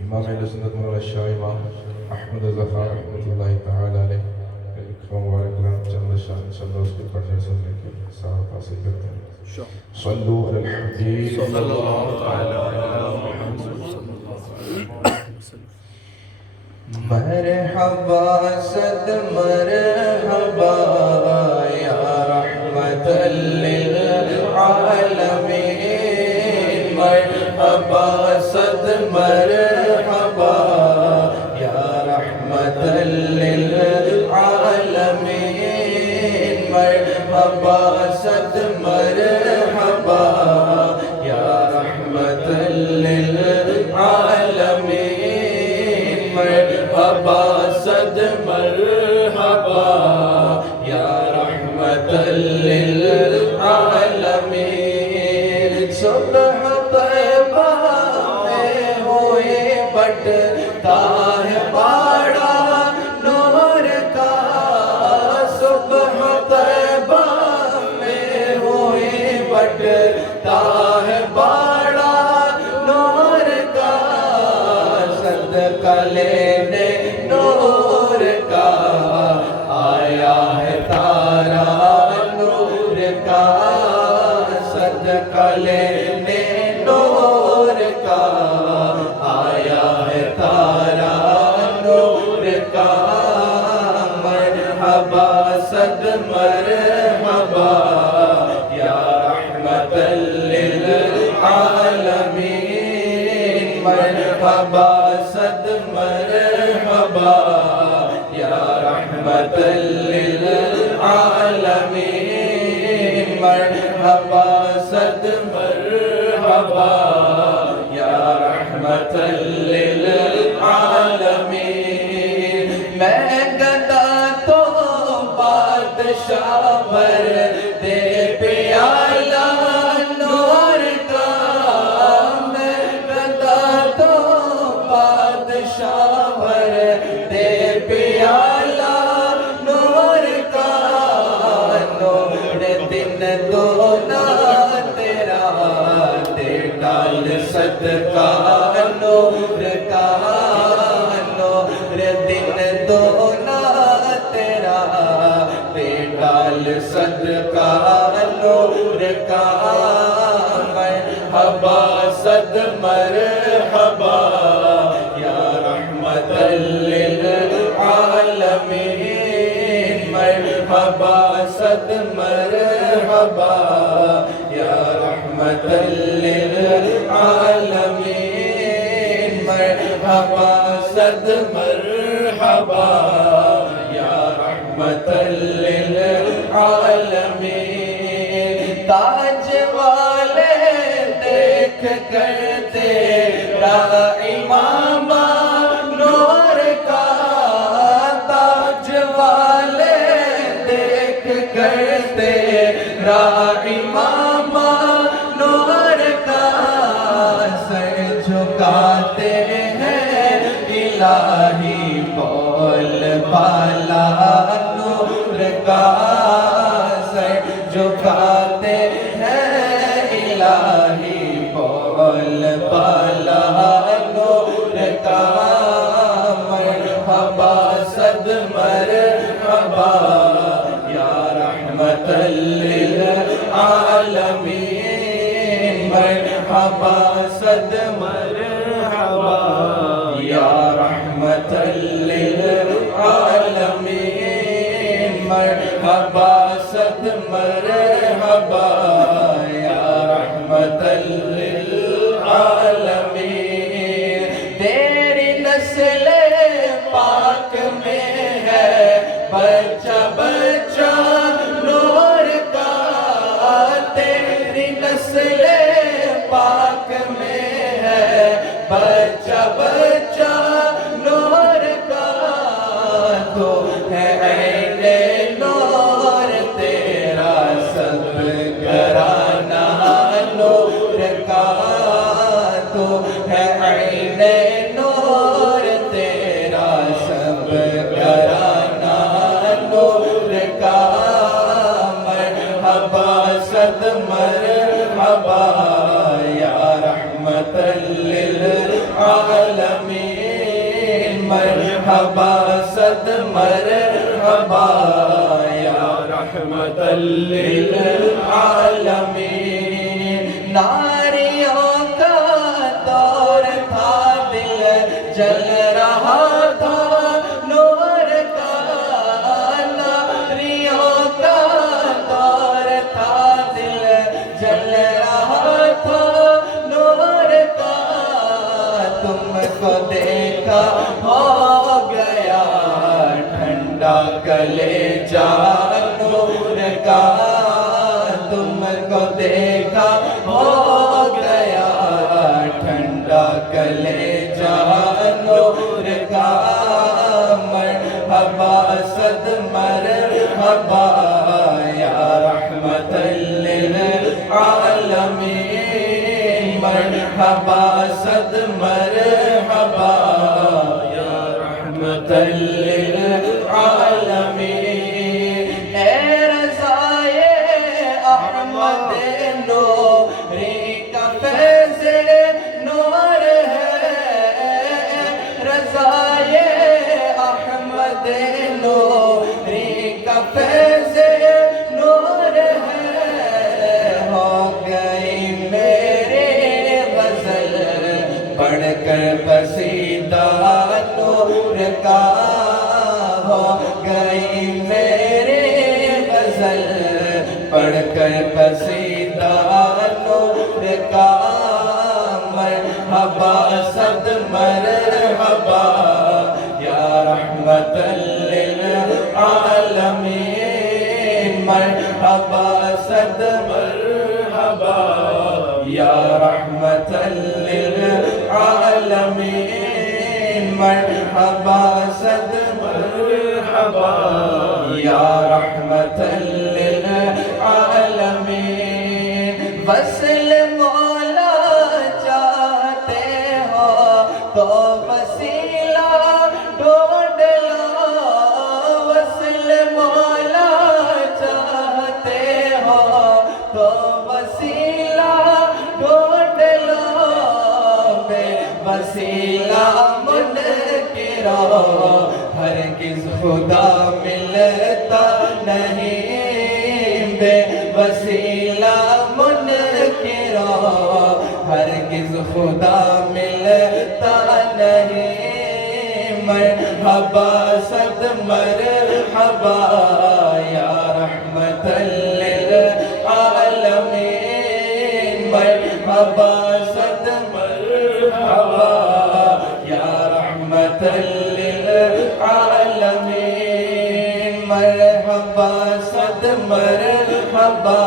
امام اہل سنت مولانا شاہ امام احمد ظفار رحمۃ اللہ تعالی علیہ مبارک چند شان انشاءاللہ اس کے پڑھنے سننے کے ساتھ حاصل کرتے ہیں. صلو علی الحبیب صلی اللہ تعالی علی محمد صلی اللہ علیہ وسلم. مرحبا صد مرحبا یا رحمت للعالمین. مرحبا صد مرحبا یا رحمت للعالمین. مرحبا صد مرحبا یا رحمت للعالمین. مرحبا صد مرحبا یا رحمت للعالمین. صبح طیبہ میں ہوئے بٹتا ہے باڑا نور کا. صبح طیبہ میں ہوئے بٹتا ہے باڑا نور کا. صدقہ لینے نور کا آیا ہے تارا نور کا. صدقہ لینے نور کا آیا ہے تارا نور کا. مرحبا صد مرحبا یا رحمت للعالمین. مرحبا صد مرحبا یا رحمت للعالمین. مرحبا صد مرحبا یا رحمت للعالمین. میں گدا تو بادشاہ بھر دے پیالہ نور کا. میں گدا تو بادشاہ بھر دے پیالہ نور کا. نور دن دونا تیرا دے ڈال صدقہ نور کا. نور دن دونا تیرا دے ڈال صدقہ نور کا. مرحبا صد مرحبا یا رحمت للعالمین. مرحبا صد مرحبا یا رحمت للعالمین. مرحبا صد مرحبا یا رحمت للعالمین. تاج والے دیکھ کر تیرا امام نور کا. تاج والے دیکھ کر تیرا امام نور کا. سر جھکاتے ہیں الہی بول بالا نور کا. سر جھکاتے ہیں الہی بول بالا نور کا. مرحبا صد مرحبا یا رحمت للعالمین. مرحبا صد مرحبا یا رحمت للعالمین. مرحبا صد مرحبا یا رحمت للعالمین. تیری نسل پاک میں ہے بچہ بچہ نور کا. تیری نسل پاک میں ہے بچہ بچہ نور کا. تو ہے عین نور تیرا سب گھرانہ نور کا. تو ہے عین نور تیرا سب گھرانہ نور کا. مرحبا صد مرحبا یا رحمت للعالمین. مرحبا صد مرحبا یا رحمت للعالمین ناریوں کا دور تھا دل جل رہا تھا نور کا ناریوں کا دور تھا دل جل رہا تھا نور کا تم کو دیکھا ہو گیا ٹھنڈا کلیجہ نور کا تم کو دیکھا ہو گیا ٹھنڈا کلیجہ نور کا مرحبا صد مرحبا یا رحمت للعالمین مرحبا صد مرحبا یا رحمت للعالمین اے رضائے احمد نوری کا فیض نور ہے رضائے احمد نوری کا فیض نور ہے ہو گئی میری غزل پڑھ کر قصیدہ نور کا ہو گئی میری غزل پڑھ کر قصیدہ نور کا مرحبا صد مرحبا یا رحمت للعالمین مرحبا صد مرحبا یا رحمت للعالمین مرحبا صد مرحبا یا رحمت للعالمین وصل مولا چاہتے ہو تو وسیلہ ڈھونڈ لو وصل مولا چاہتے ہو تو وسیلہ ڈھونڈ لو بے وسیلہ منکرو ہرگز خدا ملتا نہیں بے وسیلہ منکرو ہرگز خدا ملتا نہیں مرحبا صد مرحبا یا رحمت للعالمین مرحبا صد مرحبا یا رحمت للعالمین مرحبا صد مرحبا